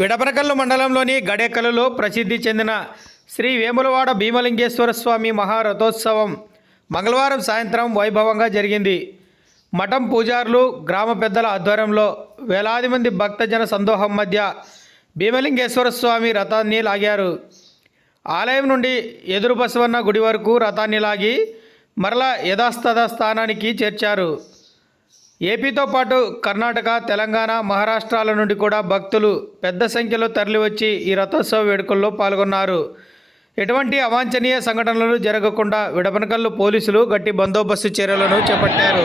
విడపరకల్లు మండలంలోని గడేకలలో ప్రసిద్ధి చెందిన శ్రీ వేములవాడ భీమలింగేశ్వర స్వామి మహారథోత్సవం మంగళవారం సాయంత్రం వైభవంగా జరిగింది. మఠం పూజారులు గ్రామ పెద్దల ఆధ్వర్యంలో వేలాది మంది భక్తజన సందోహం మధ్య భీమలింగేశ్వర స్వామి రథాన్ని లాగారు. ఆలయం నుండి ఎదురు బసవన్న గుడి వరకు రథాన్ని లాగి మరలా యథాస్థాన స్థానానికి చేర్చారు. ఏపీతో పాటు కర్ణాటక తెలంగాణ మహారాష్ట్రాల నుండి కూడా భక్తులు పెద్ద సంఖ్యలో తరలివచ్చి ఈ రథోత్సవ వేడుకల్లో పాల్గొన్నారు. ఎటువంటి అవాంఛనీయ సంఘటనలు జరగకుండా విడపనకల్లు పోలీసులు గట్టి బందోబస్తు చర్యలను చేపట్టారు.